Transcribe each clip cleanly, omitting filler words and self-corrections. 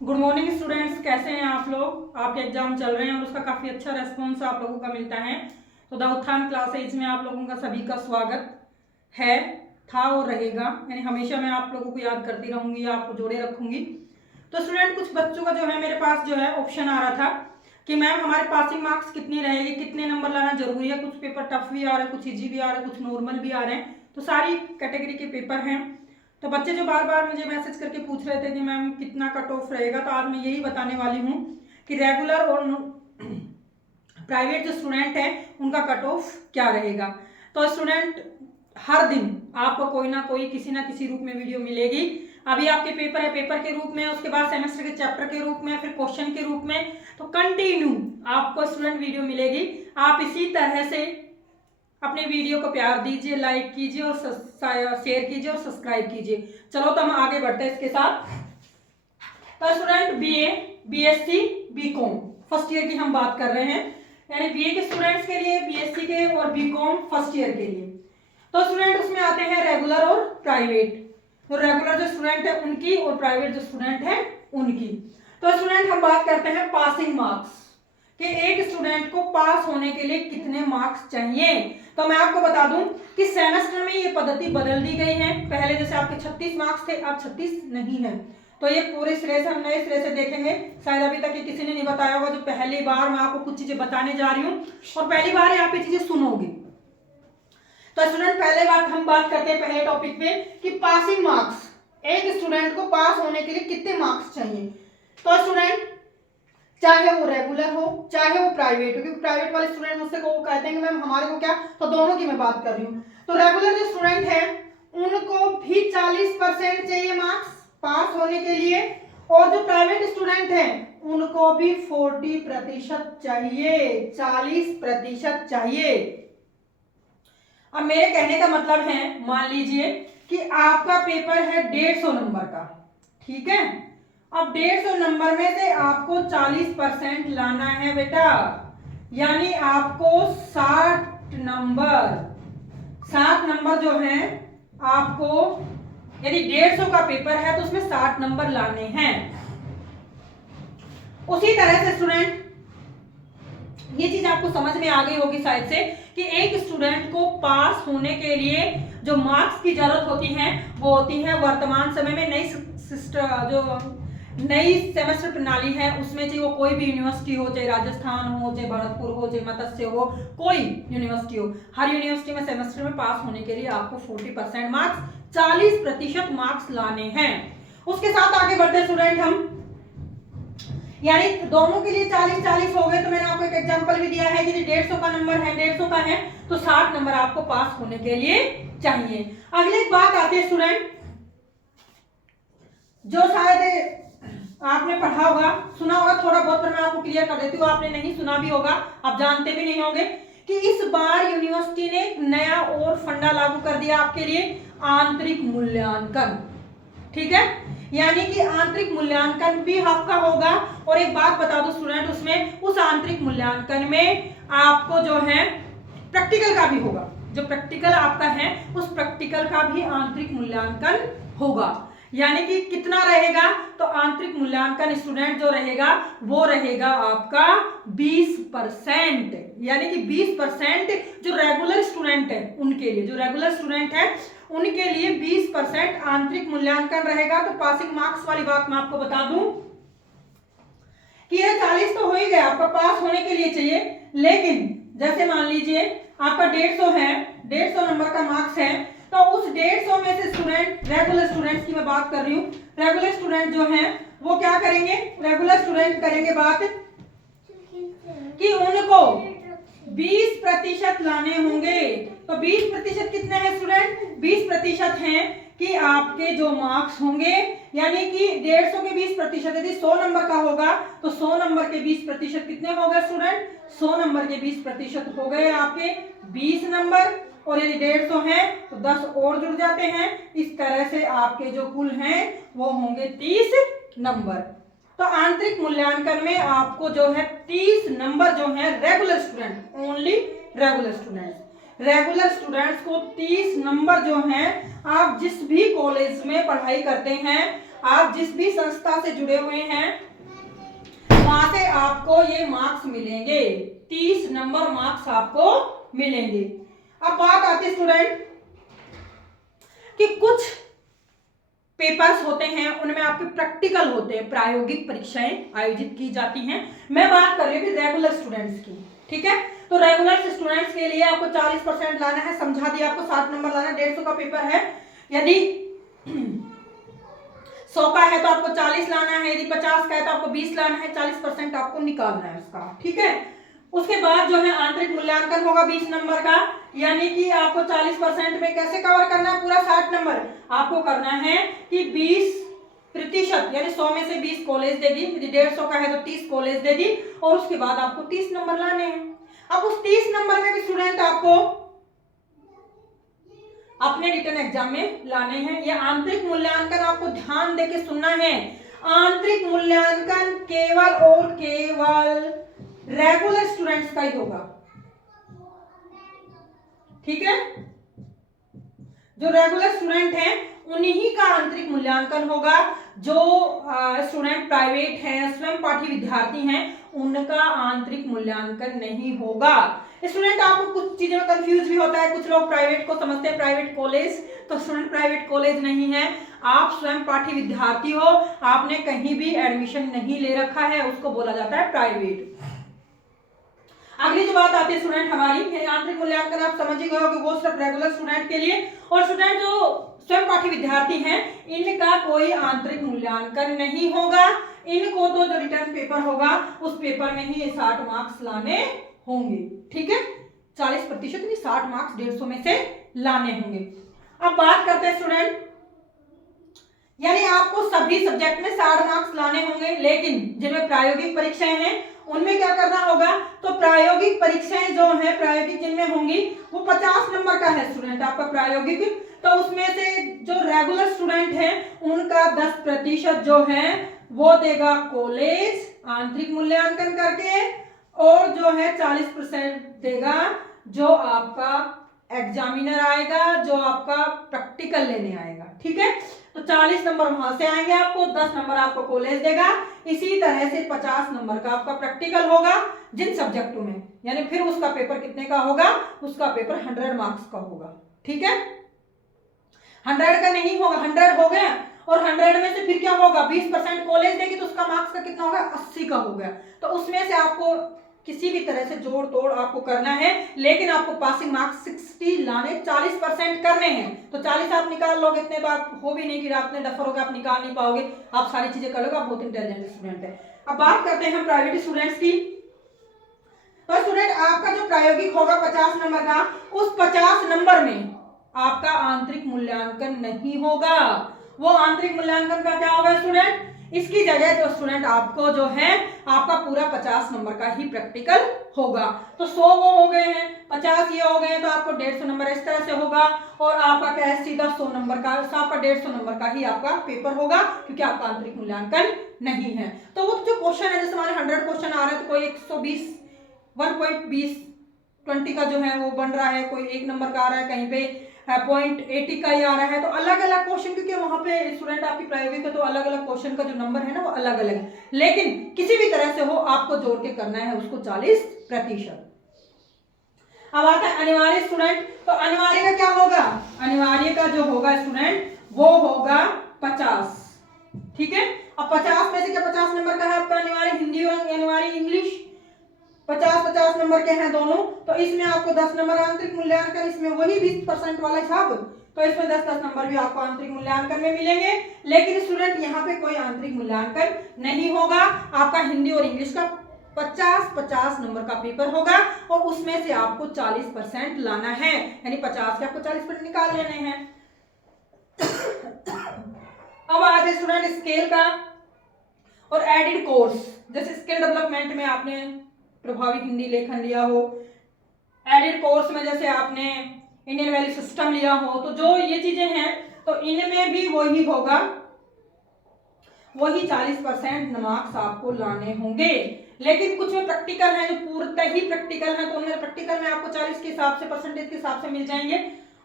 Good morning students, कैसे हैं आप लोग। आपके एग्जाम चल रहे हैं और उसका काफ़ी अच्छा रेस्पॉन्स आप लोगों का मिलता है। तो द उत्थान क्लासेज में आप लोगों का सभी का स्वागत है, था और रहेगा। यानी हमेशा मैं आप लोगों को याद करती रहूंगी, आपको जोड़े रखूंगी। तो स्टूडेंट, कुछ बच्चों का जो है मेरे पास जो है ऑप्शन आ रहा था कि मैम हमारे पासिंग मार्क्स कितनी रहेगी, कितने नंबर लाना जरूरी है। कुछ पेपर टफ भी आ रहे हैं, कुछ इजी भी आ रहे हैं, कुछ नॉर्मल भी आ रहे हैं। तो सारी कैटेगरी के पेपर हैं। तो बच्चे जो बार बार मुझे मैसेज करके पूछ रहे थे कि मैम कितना कट ऑफ रहेगा, तो आज मैं यही बताने वाली हूँ कि रेगुलर और प्राइवेट जो स्टूडेंट हैं उनका कट ऑफ क्या रहेगा। तो स्टूडेंट, हर दिन आपको कोई ना कोई किसी ना किसी रूप में वीडियो मिलेगी। अभी आपके पेपर है, पेपर के रूप में, उसके बाद सेमेस्टर के चैप्टर के रूप में, फिर क्वेश्चन के रूप में। तो कंटिन्यू आपको स्टूडेंट वीडियो मिलेगी। आप इसी तरह से अपने वीडियो को प्यार दीजिए, लाइक कीजिए और शेयर कीजिए और सब्सक्राइब कीजिए। चलो तो हम आगे बढ़ते हैं इसके साथ। तो student, BA, BSc, BCom first year की हम बात कर रहे हैं, यानी बीए के स्टूडेंट्स के लिए, बीएससी के और बीकॉम फर्स्ट ईयर के लिए। तो स्टूडेंट उसमें आते हैं रेगुलर और प्राइवेट। तो रेगुलर जो स्टूडेंट है उनकी और प्राइवेट जो स्टूडेंट है उनकी। तो स्टूडेंट हम बात करते हैं पासिंग मार्क्स कि एक स्टूडेंट को पास होने के लिए कितने मार्क्स चाहिए। तो मैं आपको बता दूं कि सेमेस्टर में ये पद्धति बदल दी गई है। पहले जैसे आपके 36 मार्क्स थे, अब 36 नहीं है। तो ये पूरे सिरे से हम नए सिरे से देखेंगे। शायद अभी तक ये किसी ने नहीं बताया होगा। जो पहली बार मैं आपको कुछ चीजें बताने जा रही हूँ और पहली बार आप ये चीजें सुनोगे। तो स्टूडेंट, पहले बात हम बात करते हैं पहले टॉपिक पे कि पासिंग मार्क्स, एक स्टूडेंट को पास होने के लिए कितने मार्क्स चाहिए। तो स्टूडेंट, चाहे वो रेगुलर हो चाहे वो प्राइवेट हो, क्योंकि प्राइवेट वाले स्टूडेंट मुझसे को कहते हैं कि मैम हमारे को क्या, तो दोनों की मैं बात कर रही हूँ। तो रेगुलर जो स्टूडेंट है उनको भी 40% चाहिए मार्क्स पास होने के लिए, और जो प्राइवेट स्टूडेंट है उनको भी 40% चाहिए, 40% चाहिए। अब मेरे कहने का मतलब है, मान लीजिए कि आपका पेपर है 150 नंबर का, ठीक है। अब 150 नंबर में से आपको 40% लाना है बेटा, यानी आपको 60 नंबर जो है आपको, यदि 150 का पेपर है तो उसमें 60 नंबर लाने हैं। उसी तरह से स्टूडेंट, ये चीज आपको समझ में आ गई होगी शायद से कि एक स्टूडेंट को पास होने के लिए जो मार्क्स की जरूरत होती है वो होती है वर्तमान समय में नई सेमेस्टर प्रणाली है उसमें, चाहे वो कोई भी यूनिवर्सिटी हो, चाहे राजस्थान हो, चाहे भरतपुर हो, चाहे मत्स्य हो, कोई यूनिवर्सिटी हो, हर यूनिवर्सिटी में सेमेस्टर में पास होने के लिए आपको 40% मार्क्स, 40% मार्क्स लाने हैं। उसके साथ आगे बढ़ते स्टूडेंट हम, यानी दोनों के लिए 40-40 हो गए। तो मैंने आपको एक एग्जांपल भी दिया है कि 150 का नंबर है, 150 का है तो 60 नंबर आपको पास होने के लिए चाहिए। अगली बात आती है स्टूडेंट, जो शायद आपने पढ़ा होगा, सुना होगा थोड़ा बहुत, पर मैं आपको क्लियर कर देती हूँ, आपने नहीं सुना भी होगा, आप जानते भी नहीं होंगे कि इस बार यूनिवर्सिटी ने एक नया और फंडा लागू कर दिया आपके लिए, आंतरिक मूल्यांकन, ठीक है। यानी कि आंतरिक मूल्यांकन भी आपका होगा। और एक बात बता दो स्टूडेंट, उसमें उस आंतरिक मूल्यांकन में आपको जो है प्रैक्टिकल का भी होगा, जो प्रैक्टिकल आपका है उस प्रैक्टिकल का भी आंतरिक मूल्यांकन होगा। यानी कि कितना रहेगा, तो आंतरिक मूल्यांकन स्टूडेंट जो रहेगा वो रहेगा आपका 20%, यानी कि 20% जो रेगुलर स्टूडेंट है उनके लिए, जो रेगुलर स्टूडेंट है उनके लिए 20% आंतरिक मूल्यांकन रहेगा। तो पासिंग मार्क्स वाली बात मैं आपको बता दूं कि ये 40 तो हो ही गया, आपका पास होने के लिए चाहिए। लेकिन जैसे मान लीजिए आपका 150 है, 150 नंबर का मार्क्स है, तो उस 150 में से स्टूडेंट, रेगुलर स्टूडेंट्स की मैं बात कर रही हूँ, रेगुलर स्टूडेंट जो हैं वो क्या करेंगे, रेगुलर स्टूडेंट करेंगे बात कि उनको 20% लाने होंगे। तो 20% कितने हैं स्टूडेंट, 20% हैं कि आपके जो मार्क्स होंगे, यानी कि 150 के 20%, यदि 100 नंबर का होगा तो 100 नंबर के 20% कितने हो गए स्टूडेंट, 100 नंबर के 20% हो गए आपके 20 नंबर, और यदि 150 है तो 10 और जुड़ जाते हैं। इस तरह से आपके जो कुल हैं वो होंगे 30 नंबर। तो आंतरिक मूल्यांकन में आपको जो है 30 नंबर जो है regular student, only regular students को 30 नंबर जो हैं, आप जिस भी कॉलेज में पढ़ाई करते हैं आप जिस भी संस्था से जुड़े हुए हैं वहां से आपको ये मार्क्स मिलेंगे, 30 नंबर मार्क्स आपको मिलेंगे। अब बात आती है स्टूडेंट कि कुछ पेपर्स होते हैं उनमें आपके प्रैक्टिकल होते हैं, प्रायोगिक परीक्षाएं आयोजित की जाती हैं। मैं बात कर रही हूँ रेगुलर स्टूडेंट्स की, ठीक है। तो रेगुलर स्टूडेंट्स के लिए आपको 40% लाना है, समझा दिया आपको 60 नंबर लाना है, 150 का पेपर है। यदि 100 का है तो आपको 40 लाना है, यदि 50 का है तो आपको 20 लाना है, 40% आपको निकालना है उसका, ठीक है। उसके बाद जो है आंतरिक मूल्यांकन होगा 20 नंबर का, यानी कि आपको 40% में कैसे कवर करना है पूरा 60 नंबर, आपको करना है कि 20% यानी 100 में से 20 कॉलेज देगी, यदि 150 का है तो 30 कॉलेज देगी, और उसके बाद आपको 30 नंबर लाने हैं। अब उस 30 नंबर में भी स्टूडेंट आपको अपने रिटन एग्जाम में लाने हैं। यह आंतरिक मूल्यांकन आपको ध्यान देके सुनना है, आंतरिक मूल्यांकन केवल और केवल रेगुलर स्टूडेंट्स का ही होगा, ठीक है। जो रेगुलर स्टूडेंट हैं उन्हीं का आंतरिक मूल्यांकन होगा। जो स्टूडेंट प्राइवेट हैं, स्वयं पाठी विद्यार्थी हैं, उनका आंतरिक मूल्यांकन नहीं होगा। स्टूडेंट आपको कुछ चीजों में कंफ्यूज भी होता है, कुछ लोग प्राइवेट को समझते हैं प्राइवेट कॉलेज, तो स्टूडेंट प्राइवेट कॉलेज नहीं है, आप स्वयं पाठी विद्यार्थी हो, आपने कहीं भी एडमिशन नहीं ले रखा है, उसको बोला जाता है प्राइवेट। अगली जो बात आती है स्टूडेंट हमारी, आंतरिक मूल्यांकन आप समझ ही गए हो कि वो सिर्फ रेगुलर स्टूडेंट के लिए, और स्टूडेंट जो स्वयं पाठी विद्यार्थी हैं इनका कोई आंतरिक मूल्यांकन नहीं होगा। इनको तो जो रिटर्न पेपर होगा उस पेपर में ही ये 60 मार्क्स लाने होंगे, ठीक है। 40% यानी 60 मार्क्स 150 में से लाने होंगे। अब बात करते हैं स्टूडेंट, यानी आपको सभी सब्जेक्ट में 60 मार्क्स लाने होंगे, लेकिन जिनमें प्रायोगिक परीक्षाएं हैं उनमें क्या करना होगा, तो प्रायोगिक परीक्षाएं जो है प्रायोगिक जिनमें होंगी वो 50 नंबर का है स्टूडेंट आपका प्रायोगिक, तो उसमें से जो रेगुलर स्टूडेंट है उनका 10% जो है वो देगा कॉलेज आंतरिक मूल्यांकन करके, और जो है 40% देगा जो आपका एग्जामिनर आएगा, जो आपका प्रैक्टिकल लेने आएगा, ठीक है। तो 40 नंबर वहां से आएंगे आपको, 10 नंबर आपको कॉलेज देगा, इसी तरह से 50 नंबर का आपका प्रैक्टिकल होगा जिन सब्जेक्टों में, यानी फिर उसका पेपर कितने का होगा, उसका पेपर 100 मार्क्स का होगा, ठीक है। 100 का नहीं होगा, 100 हो गया, और 100 में से फिर क्या होगा, 20% कॉलेज देगी तो उसका मार्क्स का कितना होगा, 80 का हो गया। तो उसमें से आपको किसी भी तरह से जोड़ तोड़ आपको करना है, लेकिन आपको पासिंग मार्क्स 60 लाने, 40% करने हैं। तो 40 आप निकाल लोगे, इतने तो आप हो भी नहीं कि आपने डफर होगा, आप निकाल नहीं पाओगे, आप सारी चीजें कर लोगे, आप बहुत इंटेलिजेंट स्टूडेंट है। अब बात करते हैं हम प्राइवेट स्टूडेंट्स की। तो स्टूडेंट आपका जो प्रायोगिक होगा 50 नंबर का, उस 50 नंबर में आपका आंतरिक मूल्यांकन नहीं होगा। वो आंतरिक मूल्यांकन का क्या होगा स्टूडेंट, इसकी जगह जो स्टूडेंट आपको जो है आपका पूरा 50 नंबर का ही प्रैक्टिकल होगा। तो 100 वो हो गए हैं, 50 ये हो गए हैं, तो आपको 150 नंबर इस तरह से होगा, और आपका क्या है सीधा 100 नंबर का, आपका 150 नंबर का ही आपका पेपर होगा, क्योंकि आपका आंतरिक मूल्यांकन नहीं है। तो वो जो क्वेश्चन है, जैसे हमारे 100 क्वेश्चन आ रहे हैं तो कोई 120 1.20 का जो है वो बन रहा है, कोई 1 नंबर का आ रहा है, कहीं पे 0.80 का ही आ रहा है। तो अलग अलग क्वेश्चन, क्योंकि वहां पे स्टूडेंट आपकी प्रायोगिक है तो अलग अलग क्वेश्चन का जो नंबर है ना वो अलग अलग है, लेकिन किसी भी तरह से हो आपको जोड़ के करना है उसको 40%। अब आता है अनिवार्य स्टूडेंट। तो अनिवार्य का क्या होगा, अनिवार्य का जो होगा स्टूडेंट वो होगा 50, ठीक है। अब 50 में से क्या 50 नंबर का है आपका अनिवार्य हिंदी और अनिवार्य इंग्लिश, 50-50 नंबर के हैं दोनों, तो इसमें आपको 10 नंबर आंतरिक मूल्यांकन, इसमें वही 20% वाला हिसाब, तो इसमें 10-10 नंबर भी आपको आंतरिक मूल्यांकन में मिलेंगे। लेकिन स्टूडेंट यहाँ पे कोई आंतरिक मूल्यांकन नहीं होगा, आपका हिंदी और इंग्लिश का 50-50 नंबर का पेपर होगा, और उसमें से आपको 40% लाना है, यानी 50 के आपको 40% निकाल लेने हैं। अब आते स्टूडेंट स्केल का और एडिड कोर्स, जैसे स्किल डेवलपमेंट में आपने प्रभावी हिंदी लेखन लिया हो, एडिड कोर्स में जैसे आपने इंडियन वैल्यू सिस्टम लिया हो, तो जो ये चीजें हैं तो इनमें भी वही होगा, वही 40% मार्क्स आपको लाने होंगे। लेकिन कुछ में प्रैक्टिकल है, जो पूर्णतः ही प्रैक्टिकल है, तो उनमें प्रैक्टिकल में आपको 40 के हिसाब से, परसेंटेज के हिसाब से मिल जाएंगे।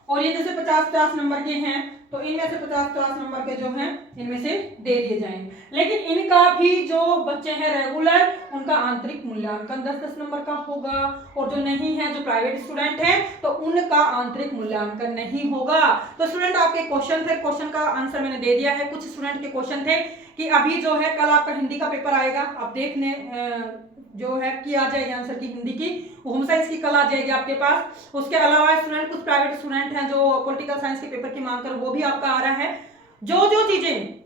और ये जैसे 50-50 नंबर के हैं तो इनमें से 50-50 नंबर के जो हैं इनमें से दे दिए जाएंगे। लेकिन इनका भी जो बच्चे हैं रेगुलर, उनका आंतरिक मूल्यांकन 10-10 नंबर का होगा, और जो नहीं है, जो प्राइवेट स्टूडेंट हैं, तो उनका आंतरिक मूल्यांकन नहीं होगा। तो स्टूडेंट आपके क्वेश्चन थे, क्वेश्चन का आंसर मैंने दे दिया है। कुछ स्टूडेंट के क्वेश्चन थे कि अभी जो है कल आपका हिंदी का पेपर आएगा, आप देखने जो है की आ जाएगी आंसर की, हिंदी की, होम साइंस की कल आ जाएगी आपके पास। उसके अलावा स्टूडेंट, कुछ प्राइवेट स्टूडेंट हैं जो पॉलिटिकल साइंस के पेपर की मांग कर, वो भी आपका आ रहा है। जो चीजें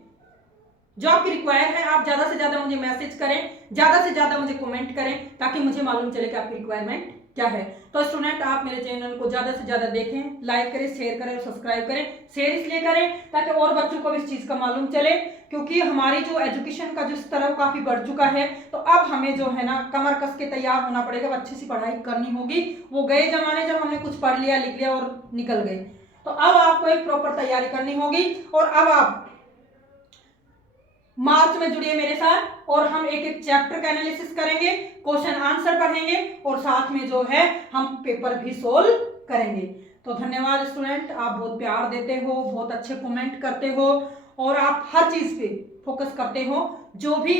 जो आपकी रिक्वायर है, आप ज्यादा से ज्यादा मुझे मैसेज करें, ज्यादा से ज्यादा मुझे कमेंट करें, ताकि मुझे मालूम चले कि आपकी रिक्वायरमेंट क्या है। तो स्टूडेंट आप मेरे चैनल को ज्यादा से ज्यादा देखें, लाइक करें, शेयर करें और सब्सक्राइब करें। शेयर इसलिए करें ताकि और बच्चों को भी इस चीज का मालूम चले, क्योंकि हमारी जो एजुकेशन का जो स्तर है काफी बढ़ चुका है। तो अब हमें जो है ना कमर कस के तैयार होना पड़ेगा, अच्छी सी पढ़ाई करनी होगी। वो गए जमाने जब हमने कुछ पढ़ लिया, लिख लिया और निकल गए। तो अब आपको एक प्रॉपर तैयारी करनी होगी, और अब आप मार्च में जुड़िए मेरे साथ, और हम एक एक चैप्टर का एनालिसिस करेंगे, क्वेश्चन आंसर पढ़ेंगे, और साथ में जो है हम पेपर भी सोल्व करेंगे। तो धन्यवाद स्टूडेंट, आप बहुत प्यार देते हो, बहुत अच्छे कमेंट करते हो, और आप हर चीज पे फोकस करते हो। जो भी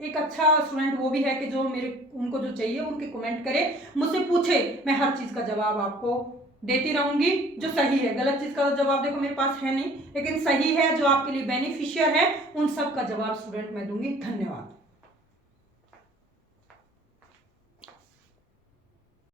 एक अच्छा स्टूडेंट वो भी है कि जो मेरे उनको जो चाहिए उनके कमेंट करे, मुझसे पूछे, मैं हर चीज का जवाब आपको देती रहूंगी। जो सही है, गलत चीज का जवाब देखो मेरे पास है नहीं, लेकिन सही है जो आपके लिए बेनिफिशियल है, उन सब का जवाब स्टूडेंट मैं दूंगी। धन्यवाद।